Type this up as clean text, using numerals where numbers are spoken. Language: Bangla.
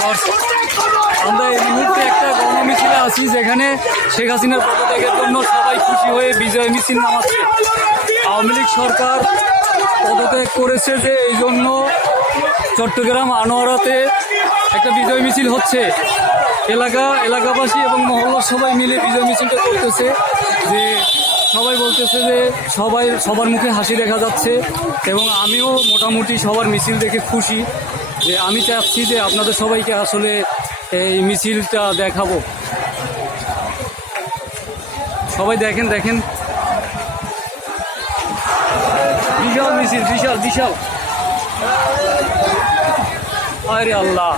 ভিউয়ার্স, আমরা এই মুহূর্তে একটা গণমিছিলে আছি, যেখানে শেখ হাসিনার পদত্যাগের জন্য সবাই খুশি হয়ে বিজয় মিছিল নামাচ্ছে। আওয়ামী লীগ সরকার পদত্যাগ করেছে, যে এই জন্য চট্টগ্রাম আনোয়ারাতে একটা বিজয় মিছিল হচ্ছে। এলাকাবাসী এবং মহল্লার সবাই মিলে বিজয় মিছিলটা করতেছে। যে সবাই বলতেছে যে সবার মুখে হাসি দেখা যাচ্ছে, এবং আমিও মোটামুটি সবার মিছিল দেখে খুশি। যে আমি চাচ্ছি যে আপনাদের সবাইকে আসলে এই মিছিলটা দেখাবো। সবাই দেখেন বিশাল মিছিল, বিশাল। আরে আল্লাহ।